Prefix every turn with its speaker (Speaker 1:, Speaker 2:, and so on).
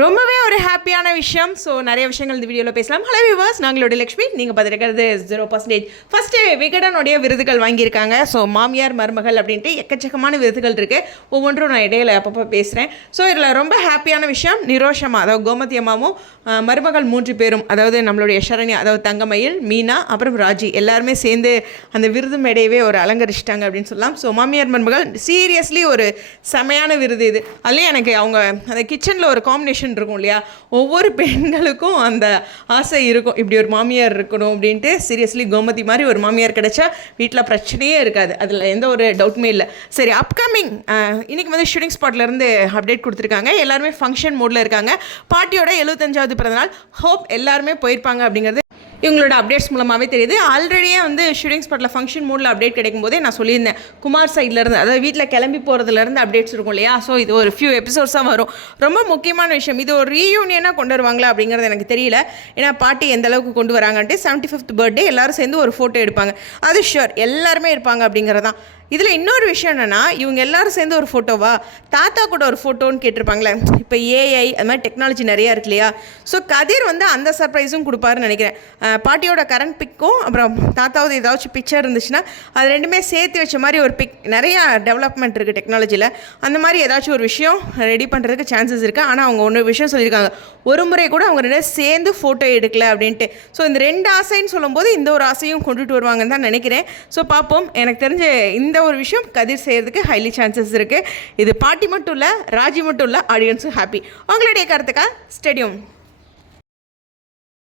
Speaker 1: ரொம்பவே ஒரு ஹாப்பியான விஷயம். ஸோ நிறைய விஷயங்கள் இந்த வீடியோவில் பேசலாம். ஹலோ வியூவர்ஸ் நாங்களோட லக்ஷ்மி. நீங்கள் பார்த்துருக்கிறது ஜீரோ பர்சன்டேஜ் ஃபஸ்ட்டு விகடனுடைய விருதுகள் வாங்கியிருக்காங்க. ஸோ மாமியார் மருமகள் அப்படின்ட்டு எக்கச்சக்கமான விருதுகள் இருக்குது ஒவ்வொன்றும் நான் இடையில அப்பப்போ பேசுகிறேன் ஸோ இதில் ரொம்ப ஹாப்பியான விஷயம். நிரோஷமா அதாவது கோமதி அம்மாவும் மருமகள் மூன்று பேரும் அதாவது நம்மளுடைய ஷரண்யா அதாவது தங்கமயில் மீனா அப்புறம் ராஜி எல்லாருமே சேர்ந்து அந்த விருது மேடையவே ஒரு அலங்கரிச்சிட்டாங்க அப்படின்னு சொல்லலாம். ஸோ மாமியார் மருமகள் சீரியஸ்லி ஒரு செமையான விருது இது. அதுலேயும் எனக்கு அவங்க அந்த கிச்சனில் ஒரு காம்பினேஷன் இருக்கும் இல்லையா? ஒவ்வொரு பெண்களுக்கும் அந்த ஆசை இருக்கும். இப்படி ஒரு மாமியார் இருக்கணும் அப்படின்ட்டு சீரியஸ்லி கோமதி மாதிரி ஒரு மாமியார் கிடைச்சா வீட்டில் பிரச்சனையே இருக்காது. அதில் எந்த ஒரு டவுட்டுமே இல்லை. சரி அப்கமிங் இன்னைக்கு வந்து ஷூட்டிங் ஸ்பாட்லேருந்து அப்டேட் கொடுத்துருக்காங்க. எல்லாருமே ஃபங்க்ஷன் மோடில் இருக்காங்க. பாட்டியோட எழுபத்தஞ்சாவது பிறந்தநாள். ஹோப் எல்லாருமே போயிருப்பாங்க அப்படிங்கிறது இவங்களோட அப்டேட்ஸ் மூலமாகவே தெரியுது. ஆல்ரெடியே வந்து ஷூட்டிங் ஸ்பாட்டில் ஃபங்க்ஷன் மூடில் அப்டேட் கிடைக்கும் போதே நான் சொல்லியிருந்தேன். குமார் சைட்லேருந்து அதாவது வீட்டில் கிளம்பி போகிறதுலேருந்து அப்டேட்ஸ் இருக்கும் இல்லையா? ஸோ இது ஒரு ஃபியூ எபிசோட்ஸாக வரும். ரொம்ப முக்கியமான விஷயம் இது ஒரு ரீயூனியனாக கொண்டு வருவாங்களா அப்படிங்கிறது எனக்கு தெரியல. ஏன்னா பாட்டி எந்த அளவுக்கு கொண்டு வராங்கன்ட்டு செவன்ட்டி ஃபிஃப்த் பர்த்டே எல்லோரும் சேர்ந்து ஒரு ஃபோட்டோ எடுப்பாங்க. அது ஷுர் எல்லாருமே இருப்பாங்க அப்படிங்கிறதான் இதில் இன்னொரு விஷயம் என்னென்னா இவங்க எல்லாரும் சேர்ந்து ஒரு ஃபோட்டோவா தாத்தா கூட ஒரு ஃபோட்டோன்னு கேட்டிருப்பாங்களே. இப்போ ஏஐ அது மாதிரி டெக்னாலஜி நிறையா இருக்கு இல்லையா? ஸோ கதிர் வந்து அந்த சர்ப்ரைஸும் கொடுப்பாருன்னு நினைக்கிறேன். பாட்டியோட கரண்ட் பிக்கும் அப்புறம் தாத்தாவது ஏதாச்சும் பிக்சர் இருந்துச்சுன்னா அது ரெண்டுமே சேர்த்து வச்ச மாதிரி ஒரு பிக் நிறையா டெவலப்மெண்ட் இருக்குது டெக்னாலஜியில் அந்த மாதிரி ஏதாச்சும் ஒரு விஷயம் ரெடி பண்ணுறதுக்கு சான்சஸ் இருக்குது ஆனால் அவங்க ஒன்று விஷயம் சொல்லியிருக்காங்க. ஒரு முறை கூட அவங்க ரெண்டு சேர்ந்து ஃபோட்டோ எடுக்கல அப்படின்ட்டு. ஸோ இந்த ரெண்டு ஆசைன்னு சொல்லும்போது இந்த ஒரு ஆசையும் கொண்டுட்டு வருவாங்கன்னு தான் நினைக்கிறேன். ஸோ பார்ப்போம். எனக்கு தெரிஞ்ச இந்த ஒரு விஷயம். கதிர் செய்கிறதுக்கு ஹைலி சான்சஸ் இருக்குது இது பாட்டி மட்டும் இல்லை ராஜி மட்டும் இல்லை ஆடியன்ஸும் ஹாப்பி உங்களுடைய கருத்துக்கா ஸ்டேடியம்